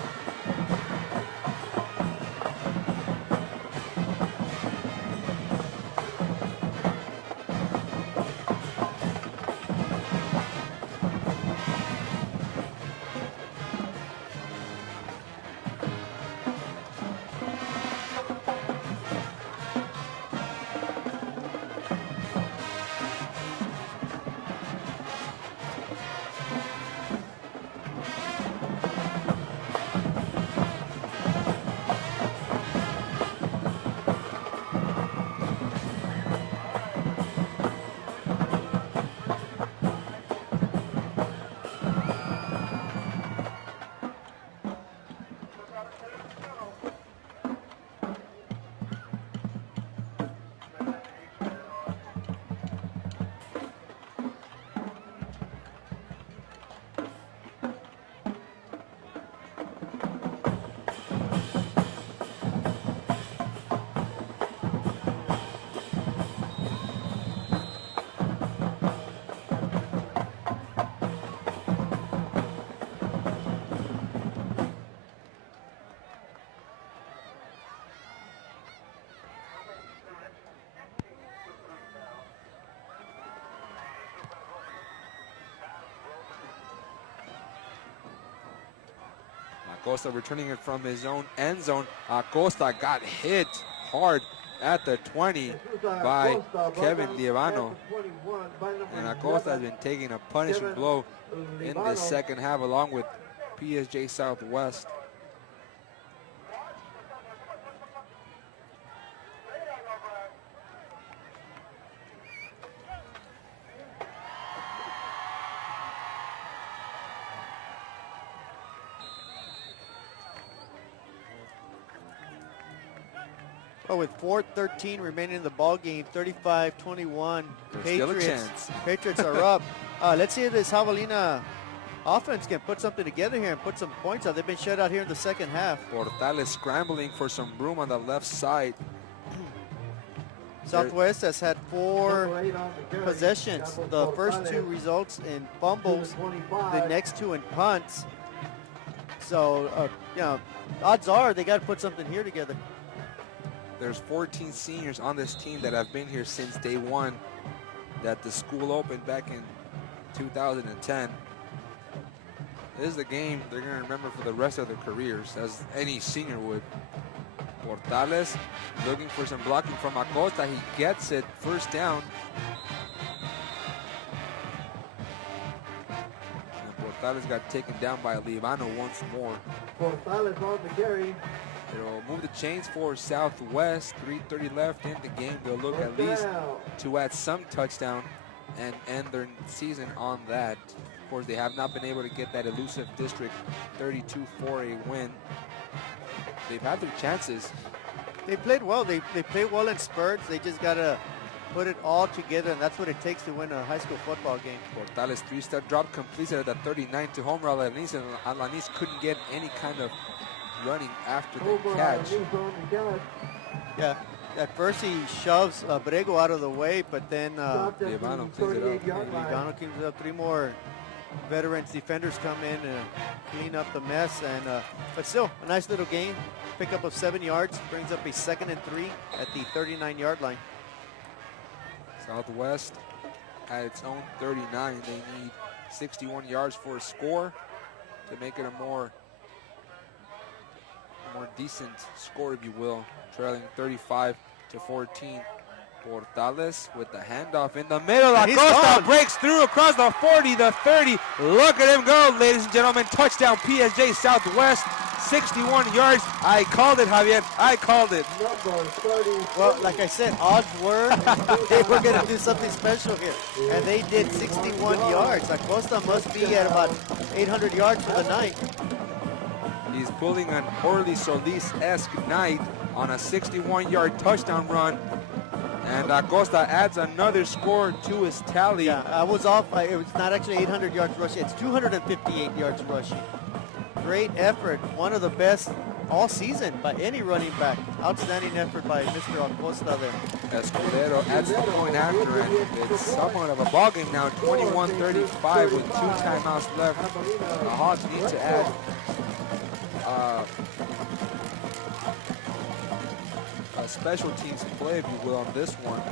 Acosta returning it from his own end zone. Acosta got hit hard at the 20 by Kevin Lievano. And Acosta has been taking a punishing blow in the second half along with PSJ Southwest. Well, with 4:13 remaining in the ball game, 35-21. Still a chance. Patriots are up. Let's see if this Javelina offense can put something together here and put some points out. They've been shut out here in the second half. Portales scrambling for some room on the left side. Southwest has had 4 possessions. The first 2 results in fumbles, the next 2 in punts. So, you know, odds are they got to put something here together. There's 14 seniors on this team that have been here since day one that the school opened back in 2010. This is the game they're going to remember for the rest of their careers, as any senior would. Portales looking for some blocking from Acosta. He gets it, first down. And Portales got taken down by Lievano once more. Portales on the carry. They'll move the chains for Southwest. 3:30 left in the game. They'll look at least to add some touchdown and end their season on that. Of course, they have not been able to get that elusive district 32 for a win. They've had their chances. They played well. They played well in spurts. They just got to put it all together, and that's what it takes to win a high school football game. Portales 3-step drop completed at the 39 to Homer Alanis, and Alanis couldn't get any kind of running after the catch. Yeah, at first he shoves Brego out of the way, but then Lievano cleans it up. Lievano cleans it up. 3 more veterans defenders come in and clean up the mess, and but still a nice little game. Pickup of 7 yards brings up a 2nd and 3 at the 39-yard line. Southwest at its own 39. They need 61 yards for a score to make it a more decent score, if you will. Trailing 35-14. Portales with the handoff in the middle. Acosta breaks through across the 40, the 30. Look at him go, ladies and gentlemen. Touchdown PSJ Southwest. 61 yards. I called it, Javier. I called it. Well, like I said, odds were they were going to do something special here. And they did 61 yards. Acosta must be at about 800 yards for the night. He's pulling an Orly Solis-esque night on a 61-yard touchdown run. And Acosta adds another score to his tally. Yeah, I was off. It was not actually 800 yards rushing. It's 258 yards rushing. Great effort. One of the best all season by any running back. Outstanding effort by Mr. Acosta there. Escudero adds the point after, and it's somewhat of a ball game now. 21-35 with 2 timeouts left. The Hawks need to add a special teams play, if you will, on this one.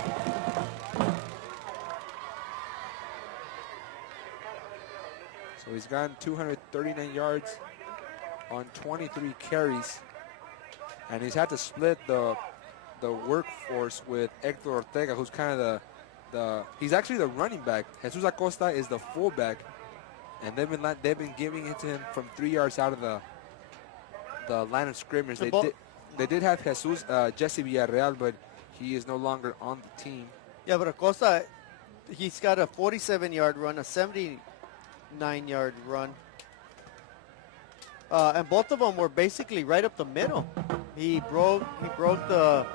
So he's gotten 239 yards on 23 carries, and he's had to split the workforce with Hector Ortega, who's kind of he's actually the running back. Jesus Acosta is the fullback, and they've been giving it to him from 3 yards out of the line of scrimmage. They did have Jesus Jesse Villarreal, but he is no longer on the team. Yeah, but Acosta, he's got a 47-yard run, a 79-yard run. And both of them were basically right up the middle. He broke the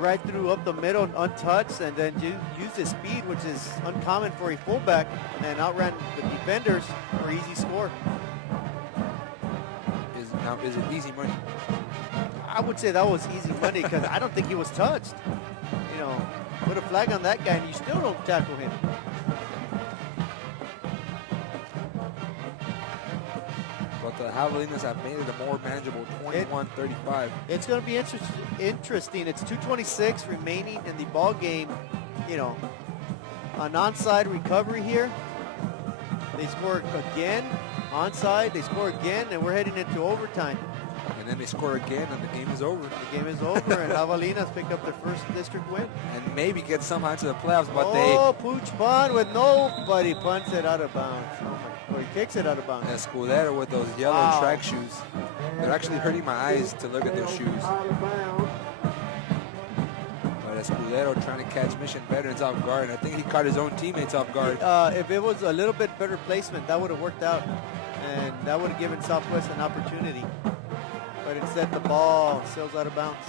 right through up the middle untouched, and then used his speed, which is uncommon for a fullback, and outran the defenders for easy score. Is it easy money? I would say that was easy money because I don't think he was touched. You know, put a flag on that guy and you still don't tackle him. But the Javelinas have made it a more manageable 21-35. It's going to be interesting. It's 2:26 remaining in the ball game. You know, an onside recovery here. They score again. onside, they score again, and we're heading into overtime. And then they score again, and the game is over. The game is over, and Javelinas pick up their first district win. And maybe get somehow into the playoffs, but Pooch punt with nobody punts it out of bounds. Or he kicks it out of bounds. Escudero with those yellow track shoes. They're actually hurting my eyes to look at those shoes. But Escudero trying to catch Mission Veterans off guard. I think he caught his own teammates off guard. If it was a little bit better placement, that would have worked out. And that would have given Southwest an opportunity. But instead, the ball sails out of bounds.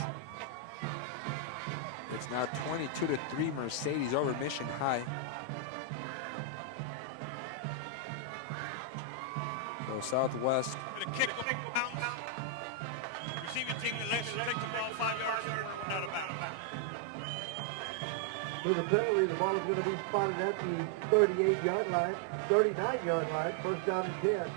It's now 22-3 Mercedes over Mission High. So Southwest. Gonna kick the bounce. Receiving team that lets take the ball 5 yards out of bounds. For the penalty, the ball is going to be spotted at the 38-yard line, 39-yard line, first down and 10.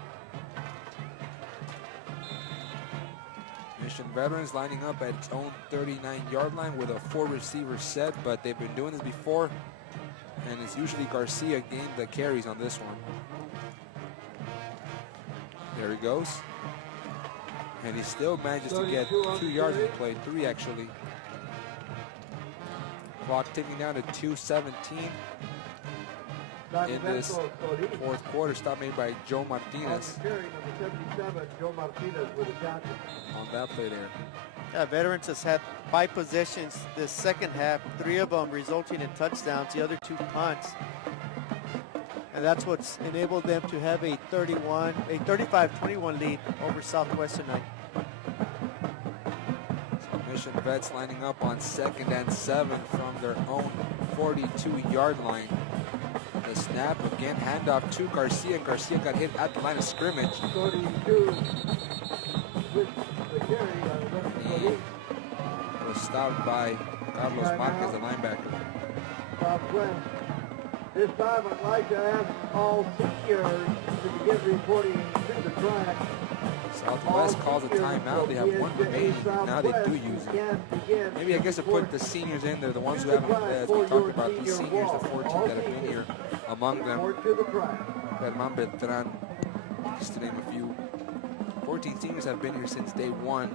Mission Veterans lining up at its own 39-yard line with a 4-receiver set, but they've been doing this before, and it's usually Garcia getting the carries on this one. There he goes. And he still manages to get 2 yards in play, 3 actually. Clock ticking down to 2:17 in this fourth quarter. Stop made by Joe Martinez Number 77, Joe Martinez with a tackle. on that play there. Yeah, Veterans has had 5 possessions this second half, 3 of them resulting in touchdowns, the other 2 punts. And that's what's enabled them to have a 35-21 lead over Southwest tonight. So Mission Vets lining up on 2nd and 7 from their own 42-yard line. The snap again, handoff to Garcia, and Garcia got hit at the line of scrimmage. 32 with the carry. He was stopped by Carlos Marquez, the linebacker. Southwest. This time I'd like to ask all seniors to begin reporting to the track. Southwest calls a timeout. They have 1 remaining. Now they do use it. Maybe I guess to put the seniors in there, the ones who haven't, as we talked about, the seniors, the 14 that have been here. Among them, Herman Beltran, just to name a few. 14 seniors have been here since day 1.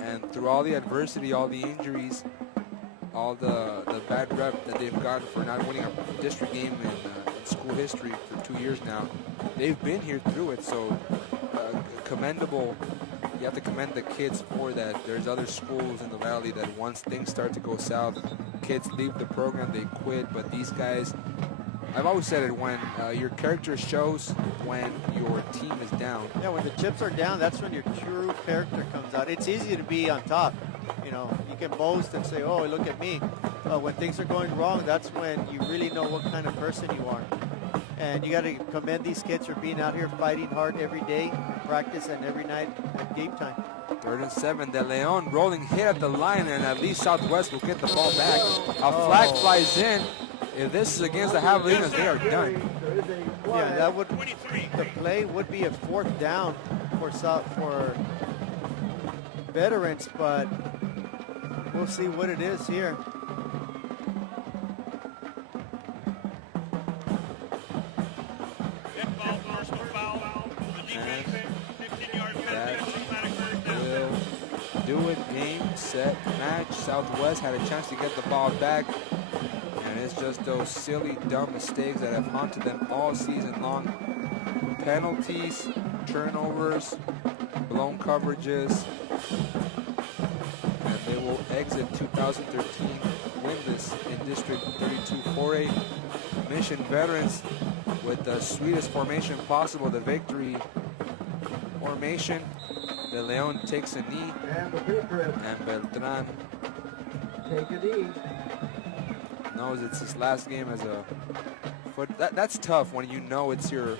And through all the adversity, all the injuries, all the bad rep that they've gotten for not winning a district game in school history for 2 years now, they've been here through it. So commendable. You have to commend the kids for that. There's other schools in the valley that once things start to go south, kids leave the program, they quit. But these guys, I've always said it, when your character shows when your team is down. Yeah, when the chips are down, that's when your true character comes out. It's easy to be on top. You know, you can boast and say, oh, look at me. When things are going wrong, that's when you really know what kind of person you are. And you got to commend these kids for being out here fighting hard every day, practice, and every night at game time. 3rd and 7. De Leon rolling hit at the line, and at least Southwest will get the ball back. A flag flies in. If this is against the Javelinas, they are done. Yeah, that would. The play would be a 4th down for Veterans, but we'll see what it is here. Do it, game, set, match. Southwest had a chance to get the ball back, and it's just those silly, dumb mistakes that have haunted them all season long. Penalties, turnovers, blown coverages, and they will exit 2013 winless in District 32 4A. Mission Veterans with the sweetest formation possible, the victory formation. De Leon takes a knee, And the Patriots and Beltran take a knee. knows it's his last game as a foot. That's tough when you know it's your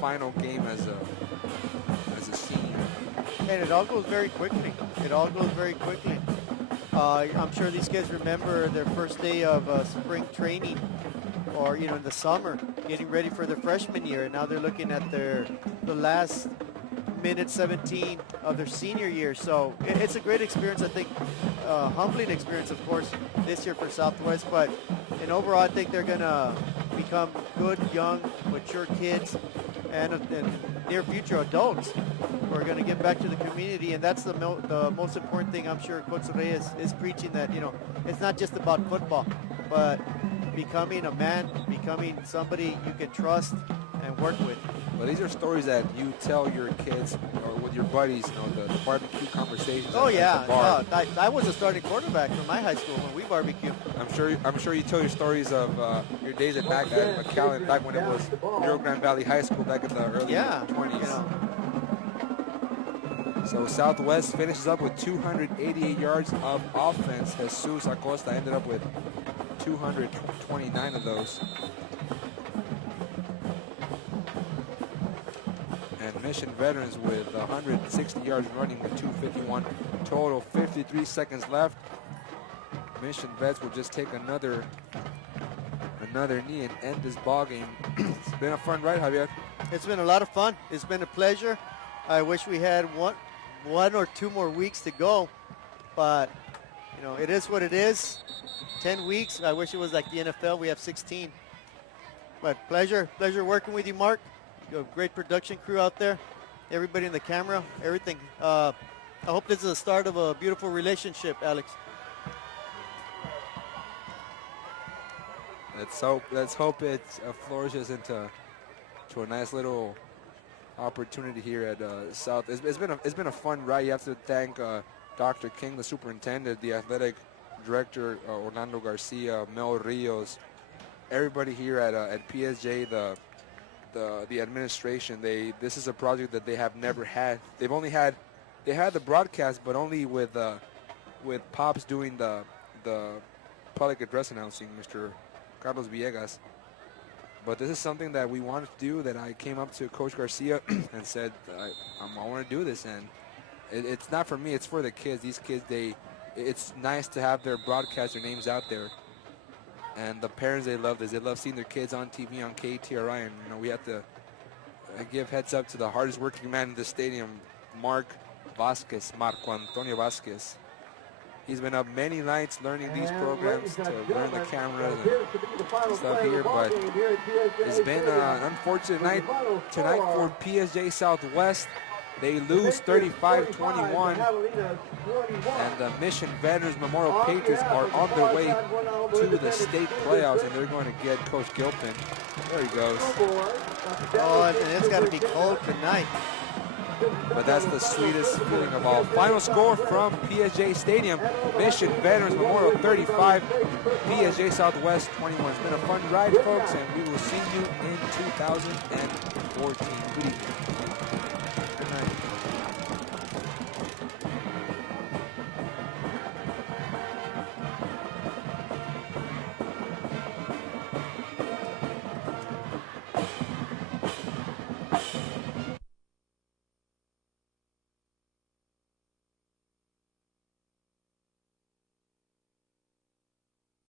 final game as a senior. And it all goes very quickly. It all goes very quickly. I'm sure these kids remember their first day of spring training, or in the summer, getting ready for their freshman year, and now they're looking at the last minute 17 of their senior year. So it's a great experience, I think. Humbling experience, of course, this year for Southwest, but overall I think they're gonna become good, young, mature kids and near future adults who are going to give back to the community. And that's the most important thing I'm sure Coach Reyes is preaching, that, you know, it's not just about football, but becoming a man, becoming somebody you can trust and work with. Well, these are stories that you tell your kids or with your buddies, you know, the barbecue conversations. Oh, at yeah. the bar. I was a starting quarterback for my high school when we barbecued. I'm sure you tell your stories of your days back at McAllen, back when it was Rio Grande Valley High School back in the early 20s. You know. So Southwest finishes up with 288 yards of offense. Jesus Acosta ended up with 229 of those. And Mission Veterans with 160 yards running with 251 total. 53 seconds left. Mission Vets will just take another knee and end this ball game. It's been a fun ride, Javier. It's been a lot of fun. It's been a pleasure. I wish we had one or two more weeks to go, but you know, it is what it is. 10 weeks. I wish it was like the NFL. We have 16. But pleasure working with you, Mark. You have a great production crew out there. Everybody in the camera, everything. I hope this is the start of a beautiful relationship, Alex. Let's hope it flourishes into a nice little opportunity here at South. It's been a fun ride. You have to thank Dr. King, the superintendent, the athletic director Orlando Garcia, Mel Rios, everybody here at PSJA, the administration. This is a project that they have never had. They had the broadcast, but only with Pops doing the public address announcing, Mr. Carlos Villegas. But this is something that we wanted to do, that I came up to Coach Garcia and said, I want to do this. And it's not for me, it's for the kids. These kids, it's nice to have their broadcaster names out there. And the parents, they love this. They love seeing their kids on TV, on KTRI. And, you know, we have to give heads up to the hardest working man in the stadium, Marco Antonio Vasquez. He's been up many nights learning these programs, to learn the cameras and stuff here, but it's been an unfortunate night tonight for PSJ Southwest. They lose 35-21, and the Mission Veterans Memorial Patriots are on their way to the state playoffs, and they're going to get Coach Gilpin. There he goes. Oh, and it's got to be cold tonight. But that's the sweetest feeling of all. Final score from PSJ Stadium: Mission Veterans Memorial 35, PSJ Southwest 21. It's been a fun ride, folks, and we will see you in 2014. Good evening.